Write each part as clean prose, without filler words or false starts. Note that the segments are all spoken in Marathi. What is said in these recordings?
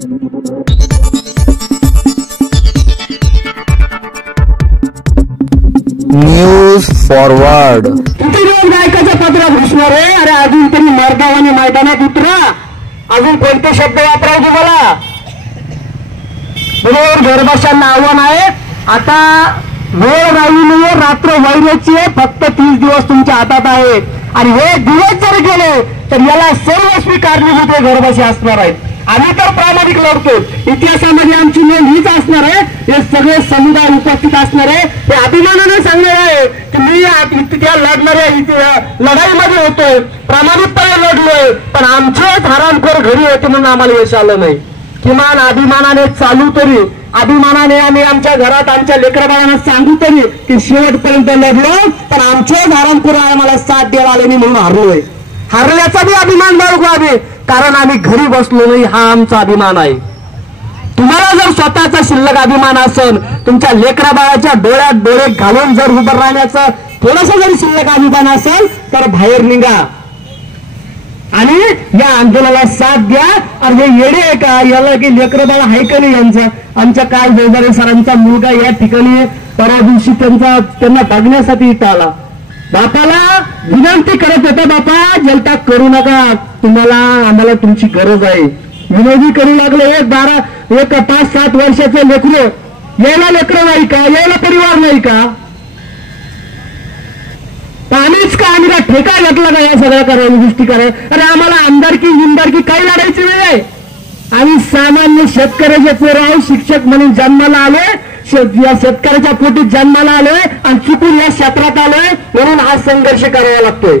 News forward. किती रोज गायकाचं पत्र घुसणार आहे? अरे अजून तरी मर्दावाने मैदानात उतरा. अजून कोणते शब्द वापराव तुम्हाला? बरोबर घरबशांना आव्हान आहे. आता वेळ राहिली नाहीये, रात्र वैराची आहे. फक्त 30 दिवस तुमच्या हातात आहे आणि हे दिवस जर गेले तर याला सर्वस्वी कारणीभूत हे घरबशी असणार आहेत. आम्ही तर प्रामाणिक लढतो. इतिहासामध्ये आमची नोंद हीच असणार आहे. हे सगळे समुदाय उपस्थित असणार आहे. हे अभिमानाने सांगणार आहे की मी त्या लढणाऱ्या लढाईमध्ये होतोय, प्रामाणिकपणे लढलोय, पण आमचेच हरामखोर घरी होते म्हणून आम्हाला यश आलं नाही. किमान अभिमानाने चालू तरी, अभिमानाने आम्ही आमच्या घरात आमच्या लेकरबाळांना सांगू तरी की शेवटपर्यंत लढलो, पण आमचेच हरामखोर आम्हाला साथ द्यायला आले नाही म्हणून हरलोय. हरल्याचा बी अभिमान बाळगू आम्ही, कारण आम्ही घरी बसलो नाही, हा आमचा अभिमान आहे. तुम्हाला जर स्वतःचा शिल्लक अभिमान असेल, तुमच्या लेकरा बाळाच्या डोळ्यात डोळे घालून जर उभं राहण्याचं थोडंसं जरी शिल्लक अभिमान असेल तर बाहेर निघा आणि या आंदोलनाला साथ द्या. आणि हे येडे आहे का? याला की लेकरं बाळ आहे का नाही यांचं? आमच्या काल जोरदारे सरांचा मुलगा या ठिकाणी परवा दिवशी त्यांना बघण्यासाठी इथं आला. बापाला विनंती करत होता, बापा जलताप करू नका, तुम्हाला आम्हाला तुमची गरज आहे. विनोदी करू लागले. एक 5-7 वर्षाचे लेकरं, यायला लेकरं नाही का? यायला परिवार नाही का? पाणीच का? आम्ही का ठेका घेतला का या सगळ्या गोष्टी करायला? अरे आम्हाला आमदारकी काही लढायची नाही आहे. आम्ही सामान्य शेतकऱ्याचे पोरं आहे. शिक्षक म्हणून जन्माला आलोय, या शेतकऱ्याच्या पोटी जन्माला आलोय आणि चुकून या क्षेत्रात आलोय म्हणून हा संघर्ष करावा लागतोय.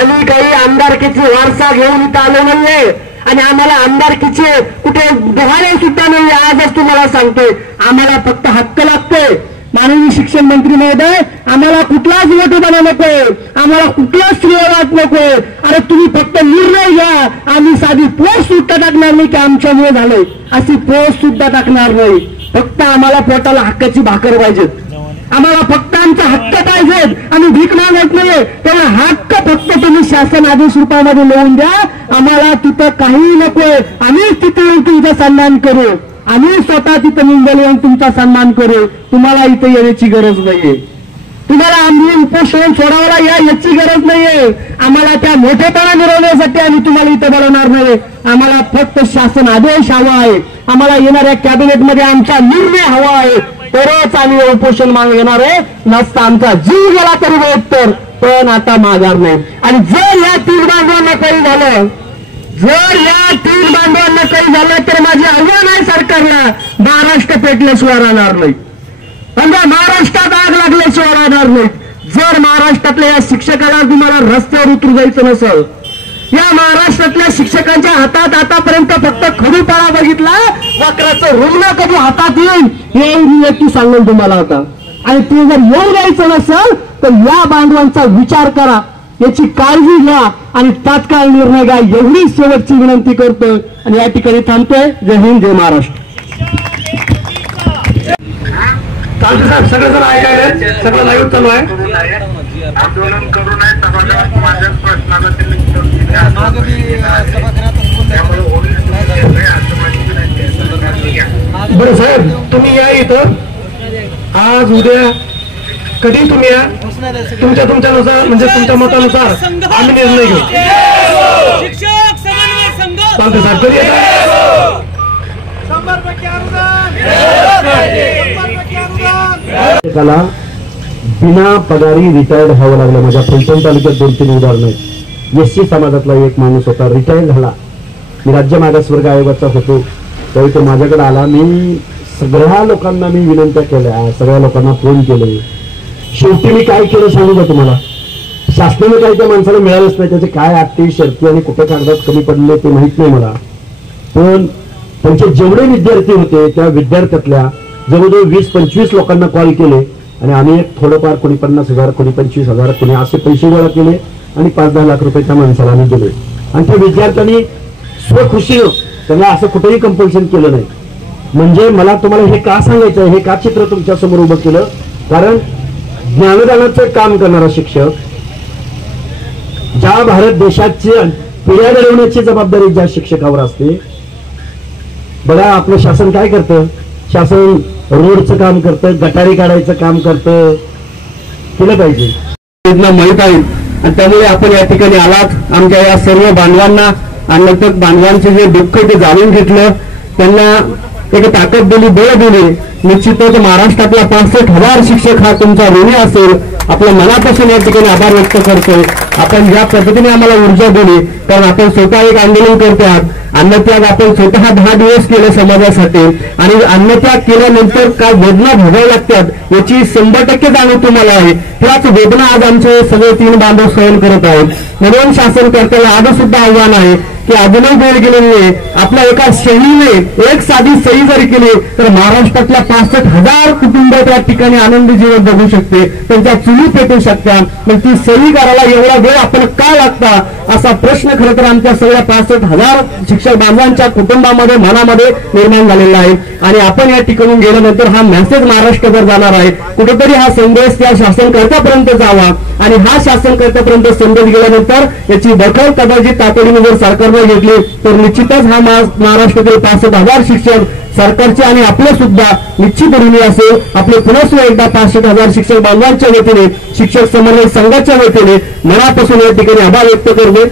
आम्ही काही आमदारकीची वारसा घेऊन इथं आलो नाहीये आणि आम्हाला आमदारकीचे कुठे डोहाळे सुद्धा नाही. आजच तुम्हाला सांगतोय, आम्हाला फक्त हक्क लागतोय. माननीय शिक्षण मंत्री महोदय, आम्हाला कुठलाच वोटोपणा नकोय, आम्हाला कुठलाच श्रेयवाद नकोय. अरे तुम्ही फक्त निर्णय घ्या. आम्ही साधी पोस्ट सुद्धा टाकणार नाही की आमच्यामुळे झालंय, अशी पोस्ट सुद्धा टाकणार नाही. फक्त आम्हाला पोटाला हक्काची भाकर पाहिजेत. आम्हाला फक्त आमचा हक्क पाहिजेत. आम्ही भीक मागत नाही, तेव्हा हक्क फक्त तुम्ही शासन आदेश रूपामध्ये लिहून द्या. आम्हाला तिथं काही नकोय. आम्हीच तिथे येऊन तुमचा सन्मान करू. आम्ही स्वतः तिथं मुंबईला येऊन तुमचा सन्मान करू. तुम्हाला इथे येण्याची गरज नाहीये. तुम्हाला आम्ही उपोषण सोडायला याची गरज नाहीये. आम्हाला त्या मोठेपणा मिळवण्यासाठी आम्ही तुम्हाला इथे बोलवणार नाही. आम्हाला फक्त शासन आदेश हवा आहे. आम्हाला येणाऱ्या कॅबिनेटमध्ये आमचा निर्णय हवा आहे, तरच आम्ही उपोषण माग येणार आहे. नसता आमचा जीव गेला तरी वेळ पण आता माघार नाही. आणि जर या 3 बांधवांना काही झालं, तर माझे आव्हान आहे सरकारला, महाराष्ट्र पेटल्याशिवाय राहणार नाही. महाराष्ट्रात आग लागल्याशिवाय राहणार नाही. जर महाराष्ट्रातल्या या शिक्षकाला तुम्हाला रस्त्यावर उतरू जायचं नसेल, या महाराष्ट्रातल्या शिक्षकांच्या हातात आतापर्यंत फक्त खडूपाळा बघितला, वक्राचं रुग्ण कधी हातात येईल हे मी व्यक्ती सांगेल तुम्हाला आता. आणि ते जर येऊ द्यायचं नसेल तर या बांधवांचा विचार करा, याची काळजी घ्या आणि तात्काळ निर्णय घ्या, एवढी शेवटची विनंती करतोय आणि या ठिकाणी थांबतोय. जय हिंद, जय महाराष्ट्र. सगळेजण ऐकायला, सगळं लाईव्ह चालू आहे. आंदोलन करू नये, समाजात माझ्या प्रश्नाला बरं साहेब, तुम्ही या इथं आज उद्या कधी तुम्ही या, तुमच्यानुसार म्हणजे तुमच्या मतानुसार आम्ही निर्णय घेऊ. चालतं साहेब, कधी येतात? त्याला बिना पगारी रिटायर्ड व्हावं लागलं. माझ्या फलटण तालुक्यात 2-3 उदाहरणं आहेत. एससी समाजातला एक माणूस होता, रिटायर झाला. मी राज्य मागासवर्ग आयोगाचा होतो, त्यावेळी तो माझ्याकडे आला. मी सगळ्या लोकांना विनंत्या केल्या, सगळ्या लोकांना फोन केले. शेवटी मी काय केलं सांगू का तुम्हाला? शासनाने काही त्या माणसाला मिळालंच नाही. त्याचे काय अटी शर्ती आणि कुठे कागदात कमी पडले ते माहित नाही मला, पण त्यांचे जेवढे विद्यार्थी होते त्या विद्यार्थ्यातल्या जवळजवळ 20-25 लोकांना कॉल केले आणि आम्ही थोडंफार, कोणी 50,000, कोणी 25,000, कोणी असे पैसे गोळा केले आणि 5-10 लाख रुपये त्या माणसाला आम्ही दिले. आणि त्या विद्यार्थ्यांनी स्वखुशीनं, त्यांना असं कुठेही कंपल्शन केलं नाही. म्हणजे मला तुम्हाला हे का सांगायचं, हे का चित्र तुमच्या समोर उभं केलं, कारण ज्ञानदानाचं काम करणारा शिक्षक, ज्या भारत देशाची पिढ्या घडवण्याची जबाबदारी ज्या शिक्षकावर असते, बघा आपलं शासन काय करतं, शासन रोडचं काम करतं, गटारी काढायचं काम करतं, केलं पाहिजे, योजना माहीत आहेत आणि त्यामुळे आपण या ठिकाणी आलात. आमच्या या सर्व बांधवांना आणि नंतर बांधवांचे जे दुःख ते जाणून घेतलं, त्यांना एक ताकद दिली, बळ दिली. निश्चितच महाराष्ट्रातला 65,000 शिक्षक हा तुमचा ऋणी असेल. आपल्या मनापासून या ठिकाणी आभार व्यक्त करतोय. आपण ज्या पद्धतीने आम्हाला ऊर्जा दिली, कारण आपण स्वतः एक आंदोलन करतो आहात. अन्नत्याग आपण स्वतः 10 दिवस केले समाजासाठी आणि अन्नत्याग केल्यानंतर काय वेदना भोगाव्या लागतात याची 100% जाणीव तुम्हाला आहे. त्याच वेदना आज आमचे सगळे 3 बांधव सहन करत आहोत. म्हणून शासनकर्त्याला आज सुद्धा आव्हान आहे की अजूनही वेळ गेलेली आपल्या एका सहीने एक साधी सही जरी केली तर महाराष्ट्रातल्या 65,000 कुटुंब त्या ठिकाणी आनंदी जीवन जगू शकते, त्यांच्या चुली पेटू शकतात. मग ती सही करायला एवढा वेळ आपण का लागता असा प्रश्न खरं तर आमच्या सगळ्या 65,000 शिक्षक बांधवांच्या कुटुंबामध्ये मनामध्ये निर्माण झालेला आहे. आणि आपण या ठिकाणून गेल्यानंतर हा मेसेज महाराष्ट्रभर जाणार आहे. कुठेतरी हा संदेश त्या शासनकर्त्यापर्यंत जावा आणि हा शासनकर्त्यापर्यंत संदेश गेल्यानंतर याची दखल कदाचित तातडीने जर सरकारने घेतली तर निश्चितच हा महाराष्ट्रातील 65,000 शिक्षक सरकारचे आणि आपले सुद्धा निश्चित ऋणी असेल. आपले पुन्हा एकदा 65,000 शिक्षक बांधवांच्या वतीने, शिक्षक समन्वय संघाच्या वतीने मनापासून या ठिकाणी आभार व्यक्त करणे.